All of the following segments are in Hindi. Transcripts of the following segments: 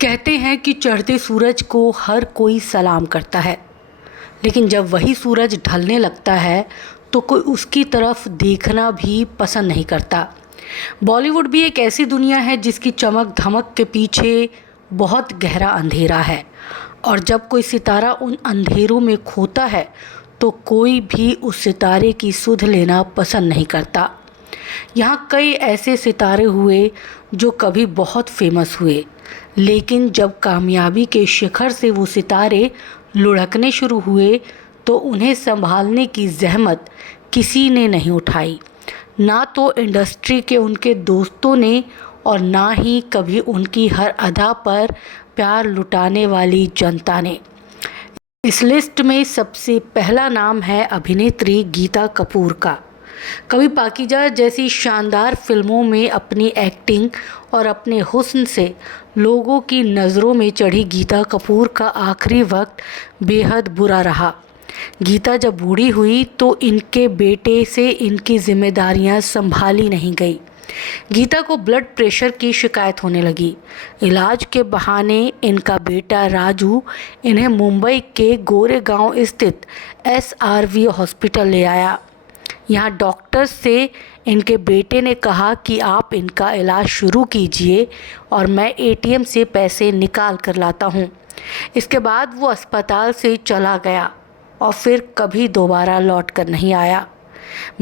कहते हैं कि चढ़ते सूरज को हर कोई सलाम करता है, लेकिन जब वही सूरज ढलने लगता है तो कोई उसकी तरफ देखना भी पसंद नहीं करता। बॉलीवुड भी एक ऐसी दुनिया है जिसकी चमक धमक के पीछे बहुत गहरा अंधेरा है, और जब कोई सितारा उन अंधेरों में खोता है तो कोई भी उस सितारे की सुध लेना पसंद नहीं करता। यहाँ कई ऐसे सितारे हुए जो कभी बहुत फेमस हुए, लेकिन जब कामयाबी के शिखर से वो सितारे लुढ़कने शुरू हुए तो उन्हें संभालने की जहमत किसी ने नहीं उठाई, ना तो इंडस्ट्री के उनके दोस्तों ने और ना ही कभी उनकी हर अदा पर प्यार लुटाने वाली जनता ने। इस लिस्ट में सबसे पहला नाम है अभिनेत्री गीता कपूर का। कभी पाकीजा जैसी शानदार फिल्मों में अपनी एक्टिंग और अपने हुस्न से लोगों की नज़रों में चढ़ी गीता कपूर का आखिरी वक्त बेहद बुरा रहा। गीता जब बूढ़ी हुई तो इनके बेटे से इनकी जिम्मेदारियां संभाली नहीं गई। गीता को ब्लड प्रेशर की शिकायत होने लगी। इलाज के बहाने इनका बेटा राजू इन्हें मुंबई के गोरेगांव स्थित SRV हॉस्पिटल ले आया। यहाँ डॉक्टर से इनके बेटे ने कहा कि आप इनका इलाज शुरू कीजिए और मैं ATM से पैसे निकाल कर लाता हूँ। इसके बाद वो अस्पताल से चला गया और फिर कभी दोबारा लौट कर नहीं आया।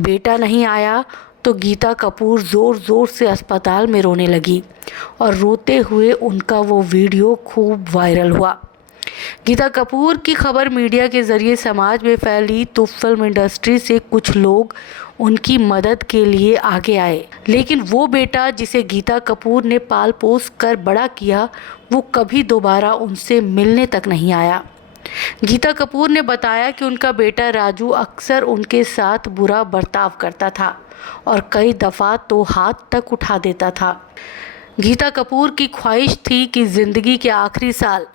बेटा नहीं आया तो गीता कपूर ज़ोर ज़ोर से अस्पताल में रोने लगी और रोते हुए उनका वो वीडियो खूब वायरल हुआ। गीता कपूर की खबर मीडिया के ज़रिए समाज में फैली तो फिल्म इंडस्ट्री से कुछ लोग उनकी मदद के लिए आगे आए, लेकिन वो बेटा जिसे गीता कपूर ने पाल पोस कर बड़ा किया वो कभी दोबारा उनसे मिलने तक नहीं आया। गीता कपूर ने बताया कि उनका बेटा राजू अक्सर उनके साथ बुरा बर्ताव करता था और कई दफ़ा तो हाथ तक उठा देता था। गीता कपूर की ख्वाहिश थी कि ज़िंदगी के आखिरी साल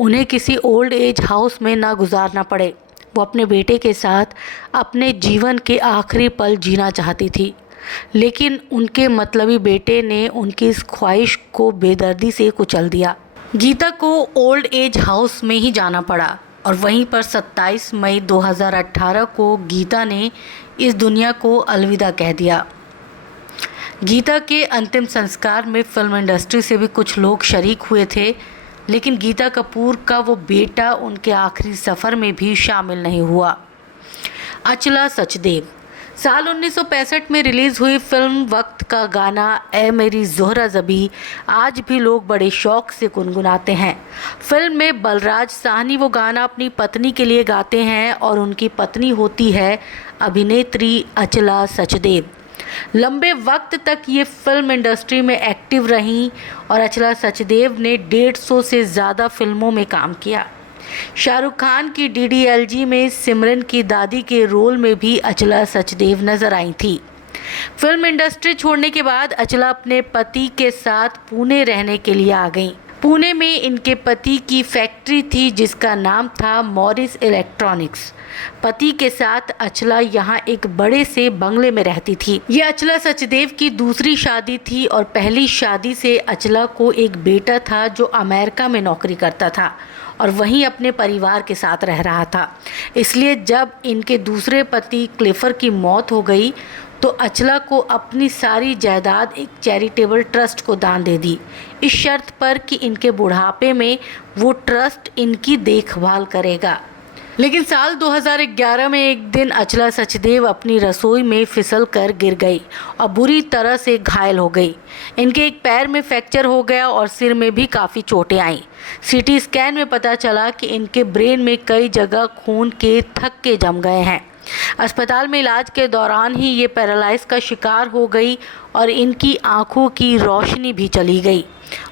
उन्हें किसी ओल्ड एज हाउस में ना गुजारना पड़े। वो अपने बेटे के साथ अपने जीवन के आखिरी पल जीना चाहती थी, लेकिन उनके मतलबी बेटे ने उनकी इस ख्वाहिश को बेदर्दी से कुचल दिया। गीता को ओल्ड एज हाउस में ही जाना पड़ा और वहीं पर 27 मई 2018 को गीता ने इस दुनिया को अलविदा कह दिया। गीता के अंतिम संस्कार में फिल्म इंडस्ट्री से भी कुछ लोग शरीक हुए थे, लेकिन गीता कपूर का वो बेटा उनके आखिरी सफ़र में भी शामिल नहीं हुआ। अचला सचदेव। साल 1965 में रिलीज़ हुई फिल्म वक्त का गाना ऐ मेरी ज़ोहरा ज़बी आज भी लोग बड़े शौक़ से गुनगुनाते हैं। फिल्म में बलराज साहनी वो गाना अपनी पत्नी के लिए गाते हैं और उनकी पत्नी होती है अभिनेत्री अचला सचदेव। लंबे वक्त तक ये फिल्म इंडस्ट्री में एक्टिव रहीं और अचला सचदेव ने 150 से ज़्यादा फिल्मों में काम किया। शाहरुख खान की DDLG में सिमरन की दादी के रोल में भी अचला सचदेव नजर आई थी। फिल्म इंडस्ट्री छोड़ने के बाद अचला अपने पति के साथ पुणे रहने के लिए आ गईं। पुणे में इनके पति की फैक्ट्री थी जिसका नाम था मॉरिस इलेक्ट्रॉनिक्स। पति के साथ अचला यहाँ एक बड़े से बंगले में रहती थी। ये अचला सचदेव की दूसरी शादी थी और पहली शादी से अचला को एक बेटा था जो अमेरिका में नौकरी करता था और वहीं अपने परिवार के साथ रह रहा था। इसलिए जब इनके दूसरे पति क्लिफर की मौत हो गई तो अचला को अपनी सारी जायदाद एक चैरिटेबल ट्रस्ट को दान दे दी, इस शर्त पर कि इनके बुढ़ापे में वो ट्रस्ट इनकी देखभाल करेगा। लेकिन साल 2011 में एक दिन अचला सचदेव अपनी रसोई में फिसल कर गिर गई और बुरी तरह से घायल हो गई। इनके एक पैर में फ्रैक्चर हो गया और सिर में भी काफ़ी चोटें आईं। CT स्कैन में पता चला कि इनके ब्रेन में कई जगह खून के थक्के जम गए हैं। अस्पताल में इलाज के दौरान ही ये पैरालाइज का शिकार हो गई और इनकी आंखों की रोशनी भी चली गई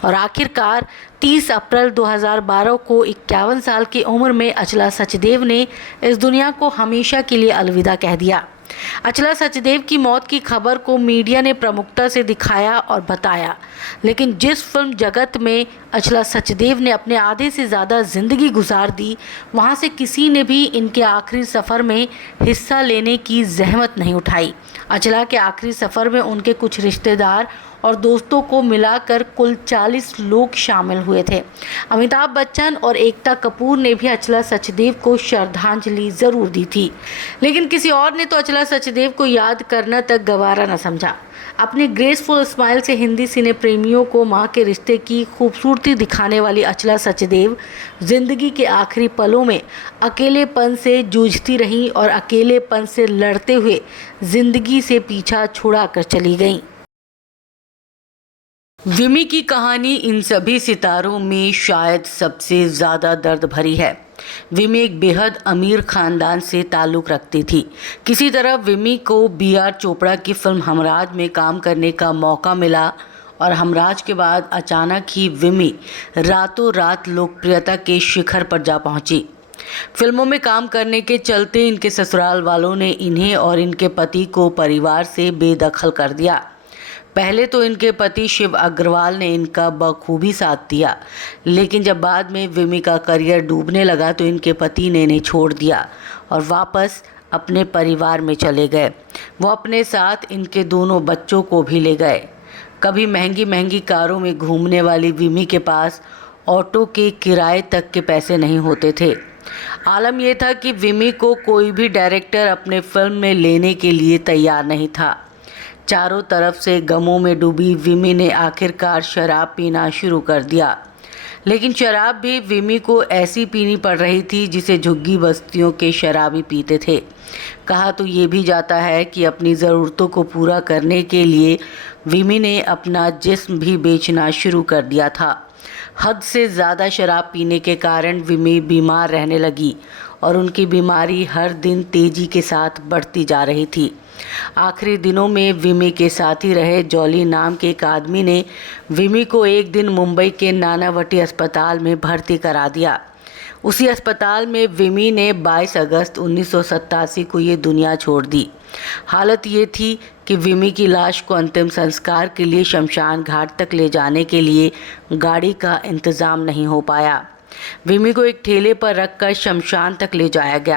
और आखिरकार 30 अप्रैल 2012 को 51 साल की उम्र में अचला सचदेव ने इस दुनिया को हमेशा के लिए अलविदा कह दिया। अचला सचदेव की मौत की खबर को मीडिया ने प्रमुखता से दिखाया और बताया, लेकिन जिस फिल्म जगत में अचला सचदेव ने अपने आधे से ज़्यादा ज़िंदगी गुजार दी, वहाँ से किसी ने भी इनके आखिरी सफ़र में हिस्सा लेने की जहमत नहीं उठाई। अचला के आखिरी सफ़र में उनके कुछ रिश्तेदार और दोस्तों को मिलाकर कुल 40 लोग शामिल हुए थे। अमिताभ बच्चन और एकता कपूर ने भी अचला सचदेव को श्रद्धांजलि ज़रूर दी थी, लेकिन किसी और ने तो अचला सचदेव को याद करना तक गवारा न समझा। अपनी ग्रेसफुल स्माइल से हिंदी सिने प्रेमियों को माँ के रिश्ते की खूबसूरती दिखाने वाली अचला सचदेव जिंदगी के आखिरी पलों में अकेलेपन से जूझती रहीं और अकेलेपन से लड़ते हुए जिंदगी से पीछा छुड़ा कर चली गईं। विमी की कहानी इन सभी सितारों में शायद सबसे ज़्यादा दर्द भरी है। विमी एक बेहद अमीर खानदान से ताल्लुक़ रखती थी। किसी तरह विमी को B.R. चोपड़ा की फिल्म हमराज में काम करने का मौका मिला और हमराज के बाद अचानक ही विमी रातों रात लोकप्रियता के शिखर पर जा पहुंची। फिल्मों में काम करने के चलते इनके ससुराल वालों ने इन्हें और इनके पति को परिवार से बेदखल कर दिया। पहले तो इनके पति शिव अग्रवाल ने इनका बखूबी साथ दिया, लेकिन जब बाद में विमी का करियर डूबने लगा तो इनके पति ने इन्हें छोड़ दिया और वापस अपने परिवार में चले गए। वो अपने साथ इनके दोनों बच्चों को भी ले गए। कभी महंगी महंगी कारों में घूमने वाली विमी के पास ऑटो के किराए तक के पैसे नहीं होते थे। आलम यह था कि विमी को कोई भी डायरेक्टर अपने फिल्म में लेने के लिए तैयार नहीं था। चारों तरफ से गमों में डूबी विमी ने आखिरकार शराब पीना शुरू कर दिया, लेकिन शराब भी विमी को ऐसी पीनी पड़ रही थी जिसे झुग्गी बस्तियों के शराबी पीते थे। कहा तो ये भी जाता है कि अपनी ज़रूरतों को पूरा करने के लिए विमी ने अपना जिस्म भी बेचना शुरू कर दिया था। हद से ज़्यादा शराब पीने के कारण विमी बीमार रहने लगी और उनकी बीमारी हर दिन तेज़ी के साथ बढ़ती जा रही थी। आखिरी दिनों में विमी के साथ ही रहे जॉली नाम के एक आदमी ने विमी को एक दिन मुंबई के नानावटी अस्पताल में भर्ती करा दिया। उसी अस्पताल में विमी ने 22 अगस्त 1987 को ये दुनिया छोड़ दी। हालत ये थी कि विमी की लाश को अंतिम संस्कार के लिए शमशान घाट तक ले जाने के लिए गाड़ी का इंतज़ाम नहीं हो पाया। विमी को एक ठेले पर रखकर शमशान तक ले जाया गया।